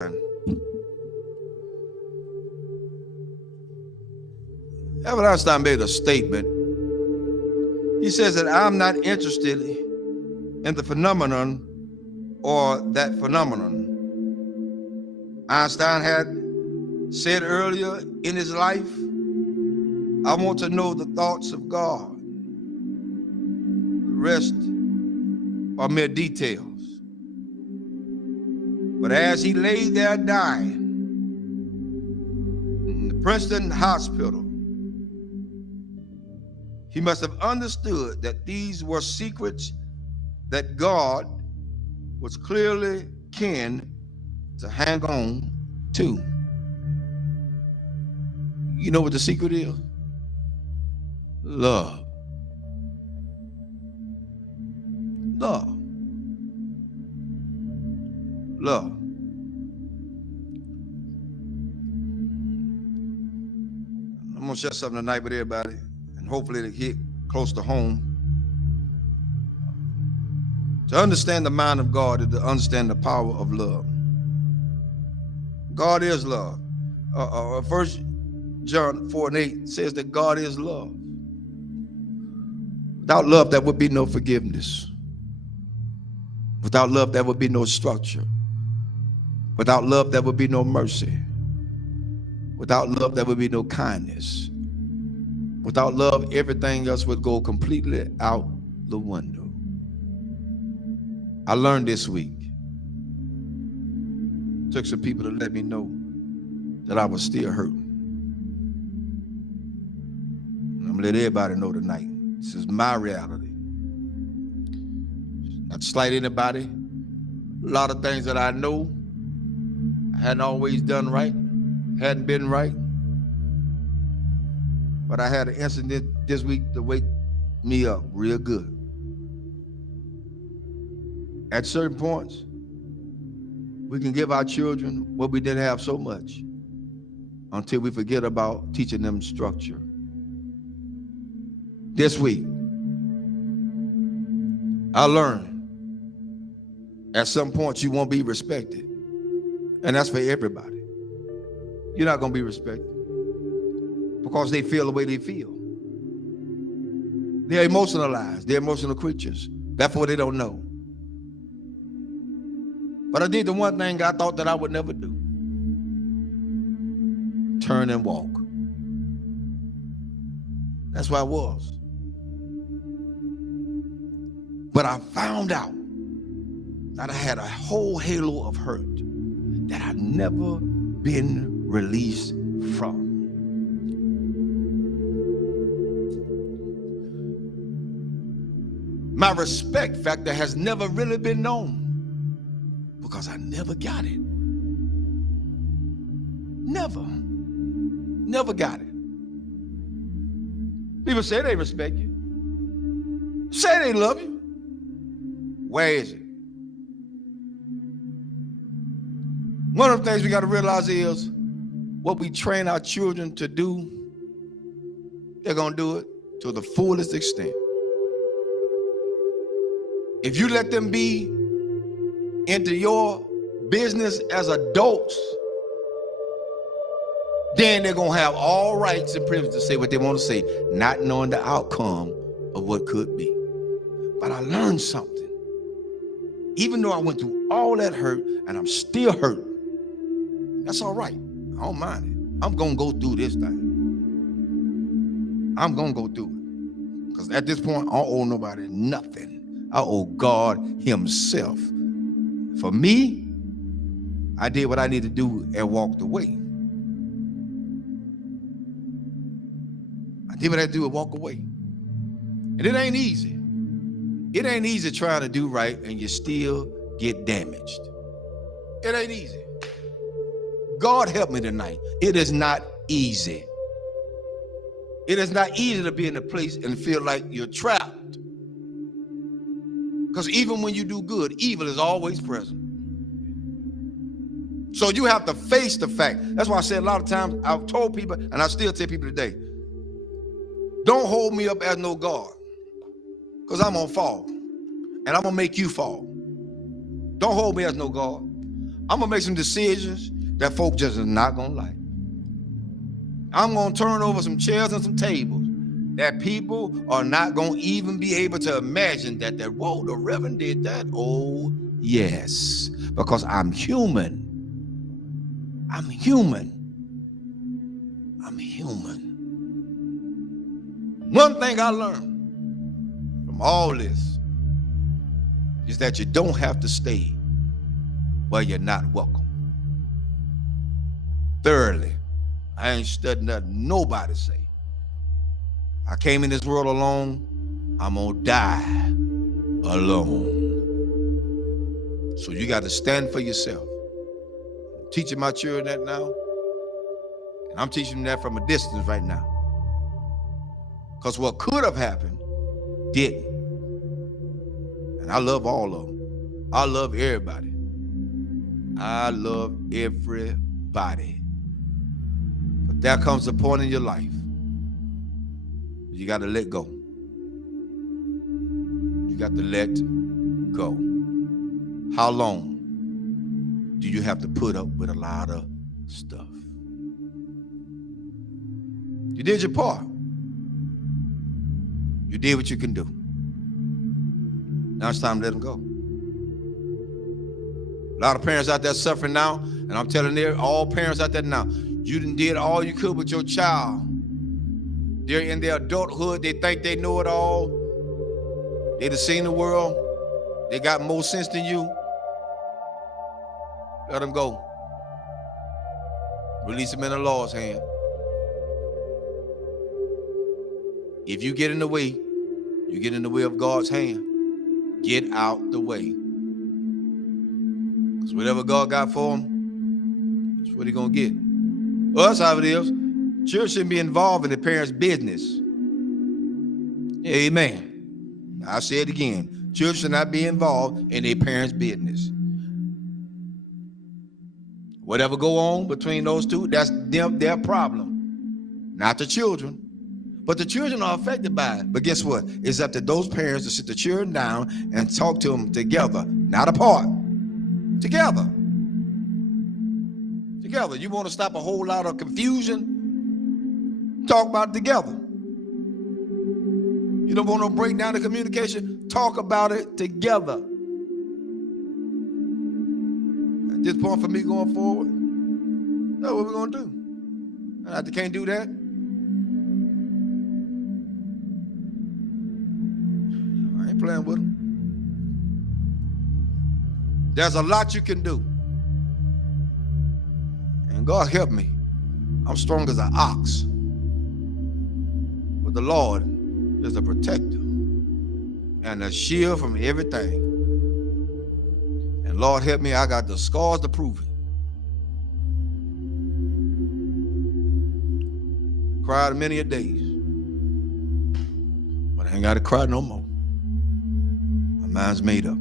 Albert Einstein made a statement. He says that I'm not interested in the phenomenon or that phenomenon. Einstein had said earlier in his life, I want to know the thoughts of God. The rest are mere details. But as he lay there dying in the Princeton hospital, he must have understood that these were secrets that God was clearly keen to hang on to. You know what the secret is? Love. Love. Love. I'm going to share something tonight with everybody, and hopefully it'll hit close to home. To understand the mind of God is to understand the power of love. God is love. 1 John 4:8 says that God is love. Without love, there would be no forgiveness. Without love, there would be no structure. Without love, there would be no mercy. Without love, there would be no kindness. Without love, everything else would go completely out the window. I learned this week. Took some people to let me know that I was still hurting. And I'm gonna let everybody know tonight. This is my reality. Not to slight anybody. A lot of things that I know I hadn't always done right, hadn't been right. But I had an incident this week to wake me up real good. At certain points, we can give our children what we didn't have so much until we forget about teaching them structure. This week, I learned at some point you won't be respected. And that's for everybody. You're not going to be respected because they feel the way they feel. They're emotionalized. They're emotional creatures. Therefore, they don't know. But I did the one thing I thought that I would never do. Turn and walk. That's where I was. But I found out that I had a whole halo of hurt that I'd never been released from. My respect factor has never really been known because I never got it. Never got it. People say they respect you. Say they love you. Where is it? One of the things we got to realize is what we train our children to do, they're going to do it to the fullest extent. If you let them be into your business as adults, then they're going to have all rights and privileges to say what they want to say, not knowing the outcome of what could be. But I learned something. Even though I went through all that hurt and I'm still hurt, that's all right. I don't mind it. I'm going to go through this thing. I'm going to go through it. Because at this point, I don't owe nobody nothing. I owe God himself. For me, I did what I needed to do and walked away. I did what I had to do and walk away. And it ain't easy. It ain't easy trying to do right and you still get damaged. It ain't easy. God help me tonight. It is not easy. It is not easy to be in a place and feel like you're trapped. Because even when you do good, evil is always present. So you have to face the fact. That's why I said a lot of times, I've told people, and I still tell people today, don't hold me up as no God. Because I'm going to fall. And I'm going to make you fall. Don't hold me as no God. I'm gonna make some decisions that folk just is not gonna like. I'm gonna turn over some chairs and some tables that people are not gonna even be able to imagine that whoa, the Reverend did that. Oh, yes, because I'm human. I'm human. I'm human. One thing I learned from all this is that you don't have to stay where you're not welcome. Thirdly, I ain't studying nothing nobody say. I came in this world alone. I'm gonna die alone. So you got to stand for yourself. I'm teaching my children that now, and I'm teaching them that from a distance right now. Because what could have happened didn't. And I love all of them. I love everybody. I love everybody. But there comes a point in your life you got to let go. You got to let go. How long do you have to put up with a lot of stuff? You did your part. You did what you can do. Now it's time to let them go. A lot of parents out there suffering now, and I'm telling all parents out there now, you done did all you could with your child. They're in their adulthood. They think they know it all. They done seen the world. They got more sense than you. Let them go. Release them in the Lord's hand. If you get in the way, you get in the way of God's hand. Get out the way. Because whatever God got for them, that's what he's going to get. Well, that's how it is. Children shouldn't be involved in the parents' business. Amen. I'll say it again. Children should not be involved in their parents' business. Whatever go on between those two, that's their problem. Not the children. But the children are affected by it. But guess what? It's up to those parents to sit the children down and talk to them together, not apart. Together. Together. You want to stop a whole lot of confusion? Talk about it together. You don't want to break down the communication? Talk about it together. At this point for me going forward, that's what we're going to do. And if they can't do that, I ain't playing with them. There's a lot you can do. And God help me. I'm strong as an ox. But the Lord is a protector and a shield from everything. And Lord help me, I got the scars to prove it. Cried many a days. But I ain't got to cry no more. My mind's made up.